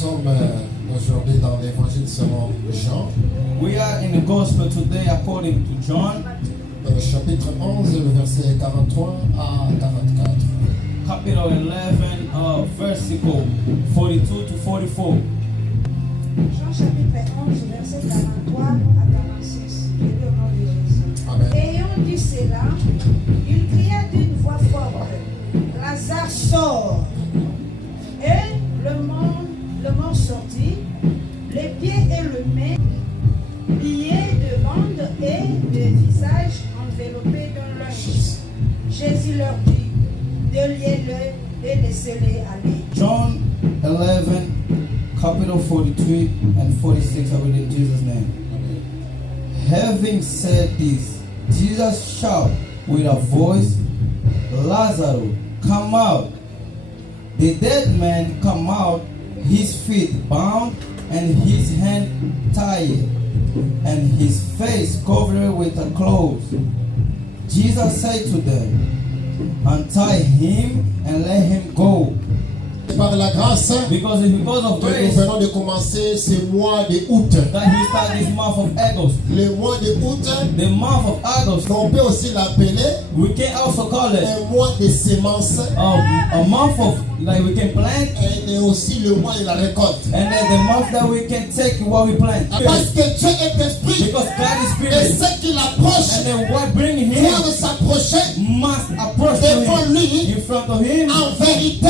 sommes aujourd'hui dans l'évangile selon Jean. We are in the gospel today according to John. Chapitre 11, le verset 43 à 44. Capital 11, versicle 42 to 44. Jean chapitre 11, verset 43 à 46. Le nom de Jésus. Amen. Ayant dit cela, il cria d'une voix forte, Lazare sort. Et le mort sortit, les pieds et le mains liés de bandes et le visage enveloppé d'un linge. Jésus leur dit, déliez-le et laissez-les aller. John 11, capital 43 and 46. I read in Jesus' name. Having said this, Jesus shouted with a voice, Lazarus, come out. The dead man come out, his feet bound and his hand tied, and his face covered with a cloth. Jesus said to them, untie him and let him go. Par la grâce, Because of nous grace, venons de commencer ce mois de août. that he started this month of August. Le mois de août, The month of August, on peut aussi l'appeler we can also call it un mois de semences a month of, like we can plant, et aussi le mois de la récolte. and then the month that we can take what we plant. Parce que Dieu est esprit Because God is et spirit, ce qui l'approche and then what bring him doit s'approcher must approach to devant him, lui in front of him, en vérité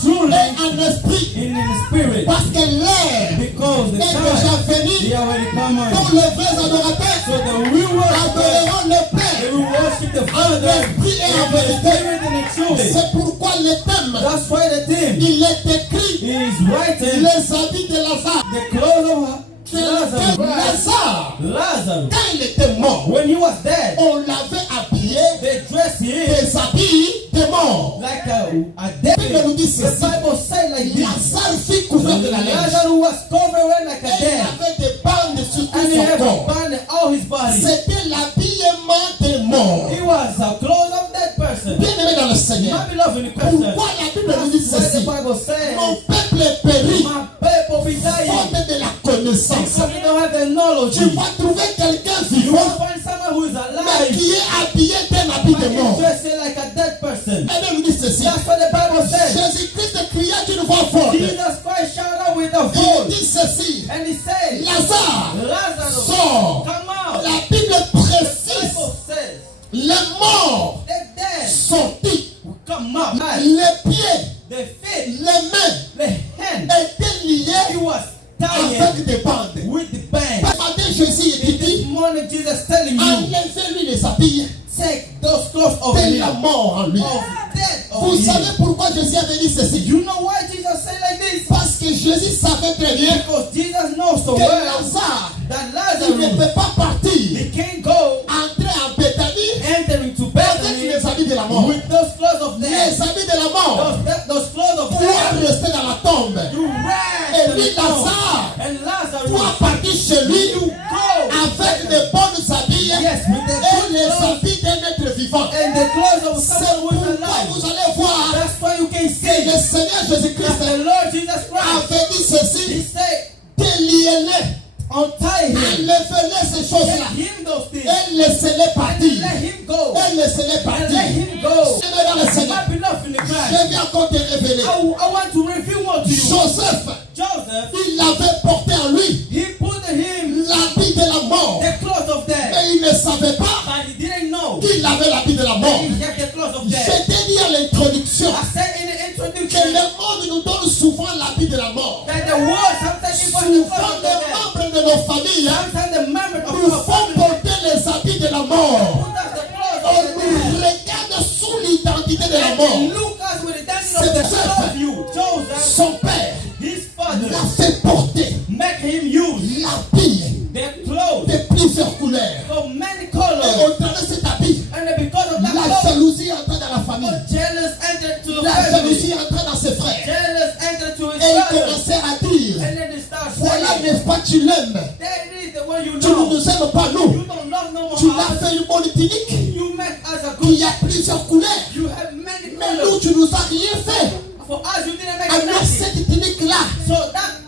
truly, et en esprit. in the spirit. Parce que l'heure Because the est déjà time, venue he already come pour on. les vrais adorateurs. So the we will Adoreront le Père they will worship the en Father esprit et en in the vérité. spirit and in truth. C'est pourquoi le thème, That's why the theme il est écrit is writing les habits de Lazare. the clothes of Lazarus. Lazare, Lazarus, quand il était mort, when he was dead, on l'avait habillé they dressed him des habits de mort. like a La dead. Bible nous dit The ceci. Bible said like this. Lazare fut couvert de la neige. Lazarus was covered like a Et il dead, avait des bandes sur tout and he son had a corps. band in all his body. C'était l'habillement des morts. He was a clothes of that person. Bien-aimé dans le Seigneur, My beloved in Christ. pourquoi la Bible nous dit That's why the ceci? Bible says, Mon peuple est péri my people be dying faute de la connaissance. because they don't have the knowledge. Tu vas trouver quelqu'un You will vivant, find someone who is mais alive, qui est habillé d'un habit but de is mort. dressed like a dead person. La Bible nous dit ceci. That's what the Bible says. Jésus-Christ cria d'une voix forte. Jesus Christ shouted out with a Il voice, dit ceci. and he said, Lazare, Lazarus, sors. come out. La Bible The précise. Bible says, Les morts the dead sortis. will come out. Les pieds, The feet, les mains the hand, étaient he liés was tied avec des bandes. with the band. Ce matin, Jésus il This dit, morning, Jesus telling you, enlevez-lui les habits take those clothes of de him, la mort en lui. of death of Vous him. savez pourquoi Jésus avait dit ceci? You know why Jesus said like this? Parce que Jésus savait très bien Because Jesus knows so que well Lazare, that il ne Lazarus, peut pas partir, he can't go entrer en Béthanie enter into avec Bethany les habits de la mort. with those clothes of Les death, habits de la mort those clothes of doivent death. rester dans la tombe. You rest Et in lui, the tomb. Lazare, And doit Lazarus, partir chez lui you go avec des bonnes habits yes, with the et good les clothes habits d'un être vivant. and the clothes of C'est someone who is pourquoi alive. vous allez voir That's why you can que le see Seigneur Jésus-Christ that the Lord Jesus Christ, avait dit he ceci, said, déliez-les, untie him, enlevez-les ces choses-là get him those things, et laissez-les and partir. let him go, Et laissez-les and partir. let him go. Aimé dans le Seigneur, My beloved in the je Christ, viens encore te révéler. I want to reveal more to you. Joseph, Joseph, il avait porté en lui he put in him l'habit de la mort. the clothes of death, Mais il ne savait pas but he didn't know qu'il avait l'habit de la mort. he had the clothes of Je death. t'ai dit à l'introduction I said in the que introduction le monde nous donne souvent l'habit de la mort. that the world sometimes give us the Souvent clothes of les death. membres de nos familles Sometimes the members of nous our font family porter les habits de la mort. put us the clothes On of the death. nous regarde sous l'identité de la And mort. they look us with the dancing of C'est the Joseph. soul of you. Joseph, Son père his father, l'a fait porter make him use l'habit their clothes de plusieurs couleurs. for many Et colors. au travers de cet habit, And then because of that la clothes, jalousie entra dans la famille. jealous entered to the La family. jalousie entra dans ses frères. Jealous entered to his Et il brothers. commençait à dire, And then they start voilà, saying, n'est-ce pas, tu l'aimes. that is the one you Tu ne know. nous aimes pas, nous. You don't love no Tu more l'as us. fait une bonne tunique. You make us a Il good y a plusieurs couleurs. You have many Mais nous, colors. tu nous as rien fait. For us, you didn't make Alors nothing. cette tunique-là, So that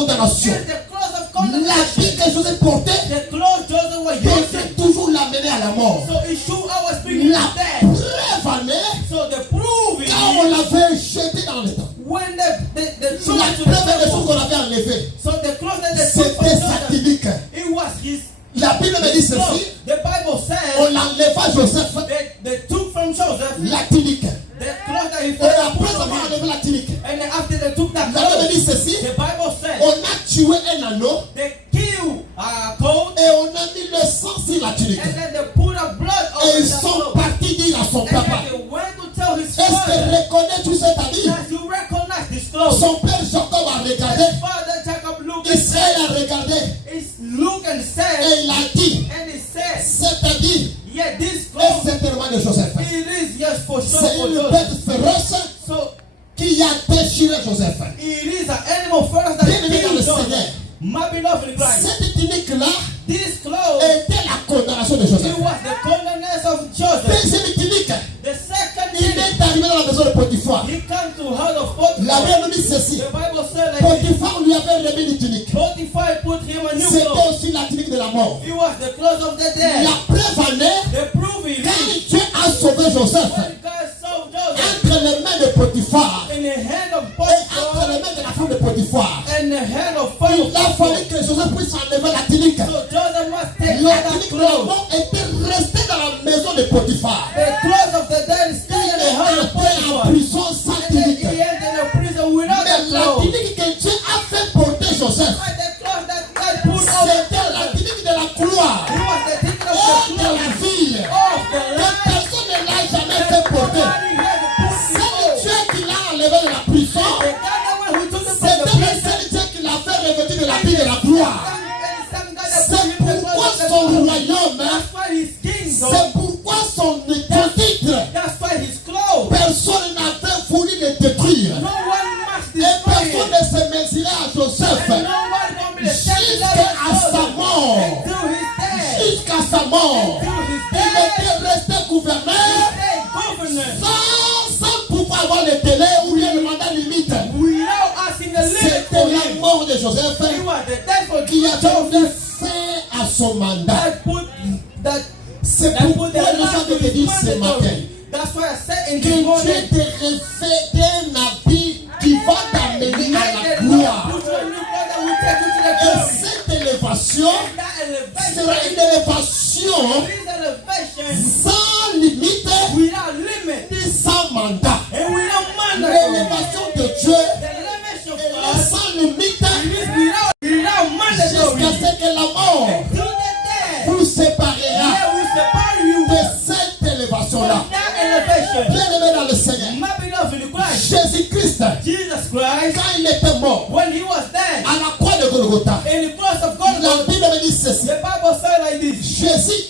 condamnation. is the clothes of La condemnation. vie que Joseph portait The clothes Joseph was devait using. toujours l'amener à la mort. So it should always bring La him dead. preuve en est, So the proving quand on l'avait jeté dans le temps, when the la truth to the première des choses temple. qu'on avait enlevées, So the clothes that they took from c'était Joseph, satirique. it was his La Bible me dit clothes. ceci, The Bible on says l'enleva Joseph they took from Joseph la tunique. the clothes that he Et put après on avoir him. enlevé la tunique, And then after they took that la Bible me clothes, dit ceci, the Bible says on a tué un anneau they kill a coat et on a mis le sang sur la tunique. and then they put a blood Et over ils the sont clothes. partis dire à son And papa, then they went to tell his est-ce father, que reconnaît tout cet ami? that you recognize this clothes. Son père Jacob a regardé, His father Jacob looked Israël a regardé and looked and said, et il a dit, and he said, c'est-à-dire, yeah, this est clothes, certainement de Joseph. it is yes for sure C'est for une Joseph. bête féroce So qui a déchiré Joseph. it is an animal first that Bien aimé dans le killed Seigneur, Joseph. My beloved in Christ, cette tunique-là this clothes, était la condamnation de Joseph. it was the condemnation of Joseph. Deuxième tunique, The second il thing, est arrivé dans la maison de Potiphar. he came to heard of La Potiphar. Bible dit ceci, The Bible said like this, Potiphar lui avait remis une tunique. Potiphar put him a new C'était clothes. aussi la tunique de la mort. It was the clothes of the dead. La preuve en est, The proving quand is Dieu a sauvé Joseph when God saw Joseph entre les mains de Potiphar in the hand of et entre Potiphar les mains de la femme de Potiphar, and the hand of il a Pharaoh. fallu que Joseph puisse enlever la tunique. So Joseph must take La that tunique de la clothes. mort était restée dans la maison de Potiphar. The clothes of the dead is still in Il the est hand of entré en Potiphar. prison sans And then tunique. he entered the prison without Mais the la clothes. tunique que Dieu a fait porter Joseph, But the clothes that God put on c'était la Joseph, tunique de la gloire it was the thing et of de the la vie. of the Que life. personne ne l'a jamais fait porter. Nobody had to put C'est it le on. Dieu qui l'a enlevé de la prison. The God who took it from C'était the le prison. seul Dieu qui l'a fait revêtir de la vie et de la gloire. Some God that put C'est him in the pourquoi clothes of the son glory. royaume, That's why his kingdom. c'est pourquoi son titre, That's why his clothes. personne n'avait voulu le détruire. No one must Et destroy personne it. ne se méfiera à Joseph And nobody gonna be the same jusqu'à sa mort. until he's dead. Jusqu'à sa mort. Until he's Il dead. était resté gouverneur Stay governor sans pouvoir avoir le délai ou bien le mandat limite. without asking the limit C'était for la him. mort de Joseph He was the death for qui a Joseph donné fin à son mandat. that put that C'est that pourquoi put the je last vais to te his dire ce matin mandatory. That's why I said in que the Dieu morning. te refait d'un habit qui va t'amener à la Let the Lord gloire. put you a new God that will take you to the Et glory. cette élévation That elevation sera une élévation is elevation sans limite without limit ni sans mandat. and without mandatory. L'élévation de Dieu The elevation of est God sans limite is without mandatory. jusqu'à ce que la mort To the dead. vous séparera Yeah, we separate you de cette élévation-là. from that elevation. Bien-aimé dans le Seigneur, My beloved in Christ, Jésus-Christ, Jesus Christ, quand il était mort when he was dead à la croix de Golgotha, in the cross of la Golgotha, Bible me dit ceci. the Bible said like this: Jésus,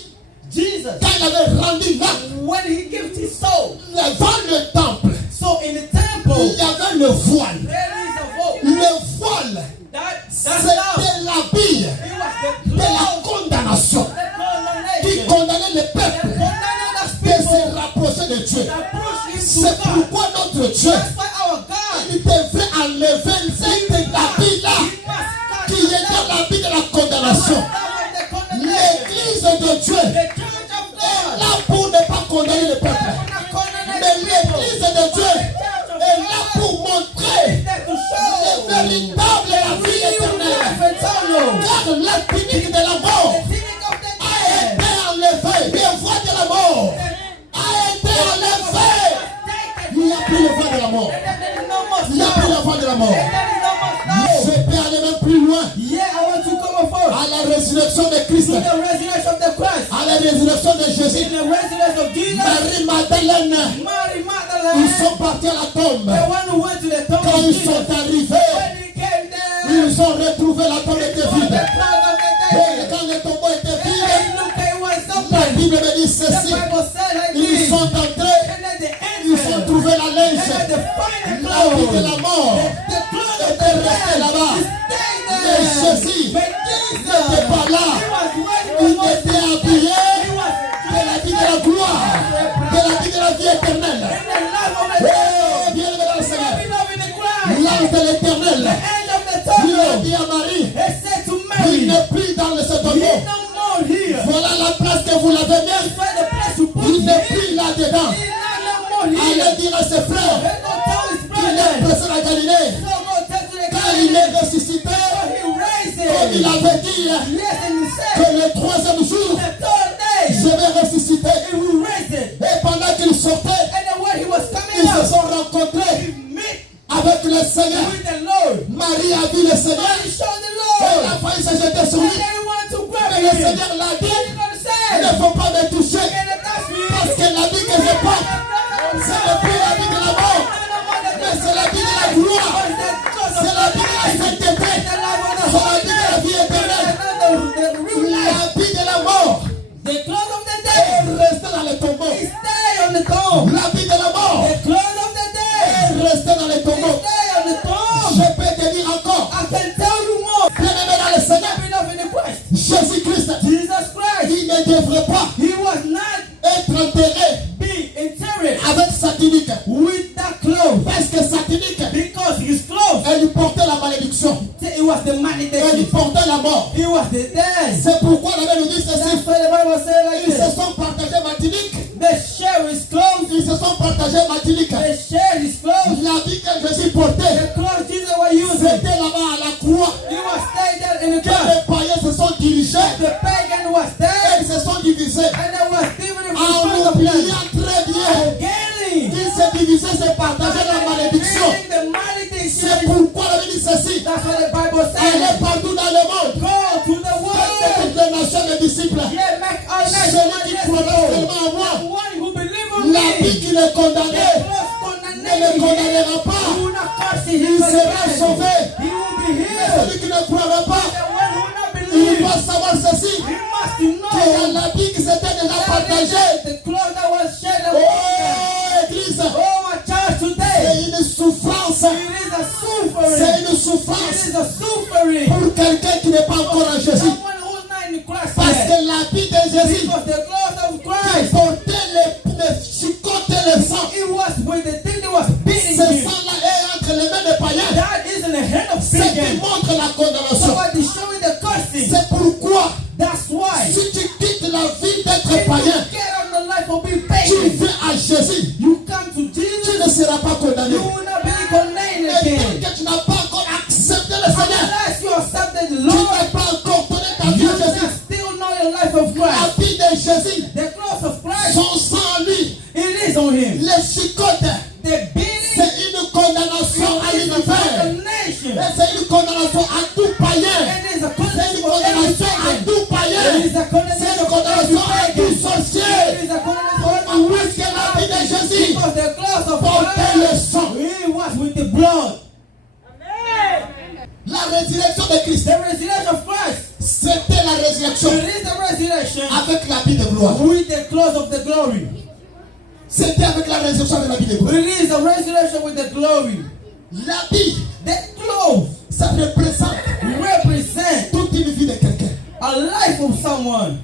Jesus, quand il avait rendu l'âme when he gave his soul, devant le temple, so in the temple il y avait le voile. there is a vote. Le voile, That's love. c'était l'habit It was the de la clothes, condamnation the qui condemnation, condamnait le that peuple condemned us de people se rapprocher de Dieu. that pushed him C'est to God. pourquoi notre Dieu, That's why our God, il devrait enlever cet habit-là he must cut qui était l'habit de la condamnation. the condemnation. L'église de Dieu The church of God, là pour ne pas condamner le peuple. Mais l'église de Dieu est là pour montrer le véritable la vie éternelle. Car la tunique de la mort a été enlevée. Le voile de la mort a été enlevé. Il n'y a plus le voile de la mort. Il n'y a plus le voile de la mort. Je peux aller même plus loin. À la résurrection de Christ. À la résurrection de Jésus. Marie Madeleine. Ils sont partis à la tombe. Quand ils sont arrivés, ils ont retrouvé la tombe était vide. Et quand le tombeau était vide, la Bible me dit ceci. Ils sont entrés, ils ont trouvé la linge. La vie de la mort était restée là-bas. Mais Jésus n'était pas là. Il était habillé de la vie de la gloire, de la vie de la vie éternelle. Oh, bien aimé dans le Seigneur. L'ange de l'éternel Il a dit eternal. à Marie, He said to il Mary, n'est plus dans le "He's tombeau. no more here. Voilà la place que vous l'avez mise. Find a place to put Il him. n'est plus là-dedans. He's no more here. Allez dire à ses frères, He go tell his il est brethren. présent à Galilée. So go tell to the Quand il est guy. ressuscité, He raised comme il him. avait dit, Yes, and he que said, le troisième jour, the third day, je vais ressusciter. he will raise it. Et pendant qu'il sortait, And then when he was coming ils se up, sont rencontrés he met avec le Seigneur. with the Lord. Marie a vu le Seigneur. He showed the Elle a Lord. failli se jeter sur And lui. then he wanted to grab Mais le him. Seigneur l'a dit, What are you gonna il ne say? faut pas me toucher. You're gonna touch me. Parce que l'habit que je porte, c'est le plus l'habit de la mort. Mais c'est l'habit de la gloire. C'est l'habit de la sainteté. C'est l'habit de la vie éternelle. L'habit de la mort The clothes of the est dead. resté dans le tombeau. He stay on the tomb. L'habit de la mort The clothes of the est dead. resté dans le He tombeau. stay on the tomb. Je peux te dire encore, I can tell you more. bien-aimé dans le Seigneur, Enough in the Christ. Jésus-Christ, Jesus Christ. il ne devrait pas He was not être enterré be interred avec sa tunique. with that clothes Parce que sa tunique, because his clothes. elle lui portait la malédiction. It was the money that Elle lui portait la mort. It was the dead. C'est pourquoi la Bible nous dit ceci. That's why the Bible says like Ils se this. sont partagés ma tunique. They share his clothes. Ils se sont partagés ma tunique. They share his clothes. L'habit que Jésus portait, The clothes Jesus was using. c'était là-bas à la croix. He was staying there in the Que cross. les païens se sont dirigés. The pagan was Et there. ils se sont divisés. And they was stealing En from the oubliant très bien Gaining. qu'ils se divisaient, se partageaient la malédiction. The money they C'est share. pourquoi la Bible dit ceci. That's what the Bible Allez says. partout dans le monde. Go to the Faites world. toutes les nations des disciples. Yeah, make our nation Celui qui one croira nation. seulement en moi, The one who believes on me. l'habit qui est condamné ne le condamnera pas. He will not curse Il him. sera sauvé. He will be healed. Celui qui ne croira pas, The one who will not il believe. doit savoir ceci. He must know Que l'habit qui s'était déjà partagé. the clothes that was shed Oh, away. Église, Oh, my church today. c'est une souffrance. It is a suffering. C'est une It souffrance is a suffering. pour quelqu'un qui n'est pas encore en Jésus. Someone who's not in Christ Parce yet. que l'habit de Jésus Because the clothes of qui Christ, portait les chicotes et le sang. it was with the thing that was beating Ce him. sang-là est entre les mains des païens. That is in the hand of C'est qui Satan. montre la condamnation. Somebody showing the cursing. C'est pourquoi, That's why. si tu quittes la vie d'être If païen, you get on the life of being tu pagan, viens à Jésus, you come to tu Jesus, ne seras pas condamné. you will not be condemned Et tant again. que tu n'as pas encore accepté le Seigneur, Unless you accepted the tu Lord, n'as pas encore donné ta vie you à Jésus. can still know your life of Christ. La vie de Jésus, The cross of Christ, son sang en lui, it is on him. les chicotes, The beating c'est une condamnation à is a l'univers. condemnation. Et c'est une condamnation à tout païen. It is a C'est une condemnation for every condamnation à pagan. tout païen. It is a C'est condemnation une for every condamnation à tout pagan. It sorcier. is a condemnation for every Parce que la vie de Jésus because the cross of portait le Christ, sang. he was with the blood. La résurrection de Christ, The resurrection of Christ, c'était la résurrection it is the resurrection avec l'habit de gloire. with the clothes of the glory. C'était avec la résurrection de l'habit de gloire. It is a resurrection with the glory. L'habit, The clothes ça représente represent toute une vie de quelqu'un. a life of someone.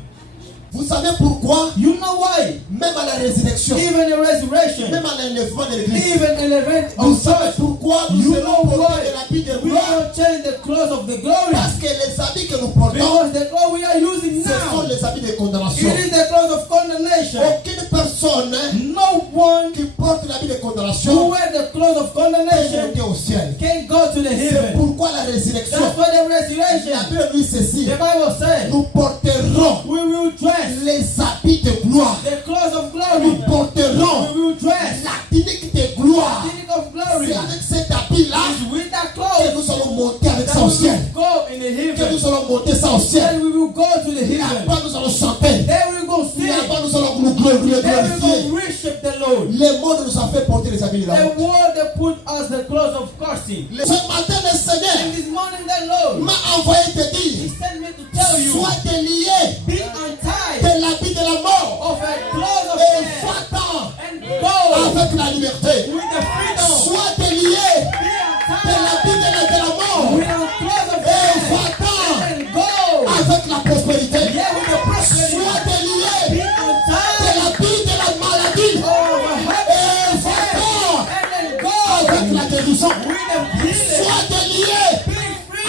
Vous savez pourquoi? You know why? Même à la résurrection, Even the resurrection, même à l'enlèvement de l'église, even an event vous of savez church, pourquoi you nous allons know porter why de l'habit de we gloire? don't change the clothes of the glory. Parce que les habits que nous portons, Because the clothes we are using ce sont now, les habits de it condamnation. is the clothes of condemnation. Aucune personne No one qui porte l'habit de who condamnation wear the clothes of peut condemnation monter au ciel. can go to the C'est heaven. pourquoi la résurrection, That's why the la resurrection, Bible dit ceci, the Bible says, nous porterons we will dress les habits de gloire. the clothes of Nous glory. porterons We will dress la tunique de gloire. the tunic of glory. C'est avec cet habit-là It's with that que clothes nous allons monter avec that ça au we ciel. will go in the Que heaven. nous allons monter ça au ciel. Then we will go to the heaven. Là-bas, nous allons chanter. Then we will go sing. Là-bas, nous allons nous glorifier. Then we will go worship the Lord. Le monde nous a fait porter les habits de la The mort. world that put us the clothes of cursing. Ce matin, le Seigneur And this morning the Lord, m'a envoyé te He dire, sent me to tell you, sois délié be untied de l'habit de la mort of a clothes of et death va-t'en and go avec la liberté. with the freedom. Sois délié Be de untied l'habit de la mort with the clothes of et death va-t'en and go. avec la prospérité. Yeah, with the prosperity. Sois délié Be de untied l'habit de la maladie of a happy et va-t'en and then go avec la guérison. with the healing. Sois délié Be de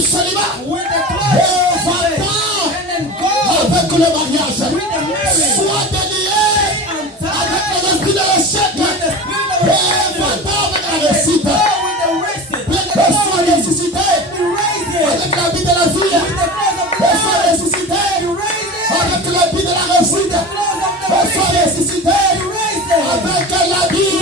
du célibat. with the Et clothes va-t'en and then go avec le mariage. with the marriage. Sois délié avec l'esprit de l'échec. Et va-t'en avec la réussite. Et sois ressuscité avec la vie de la vie. Et sois ressuscité avec la vie de la réussite. Et sois ressuscité avec la vie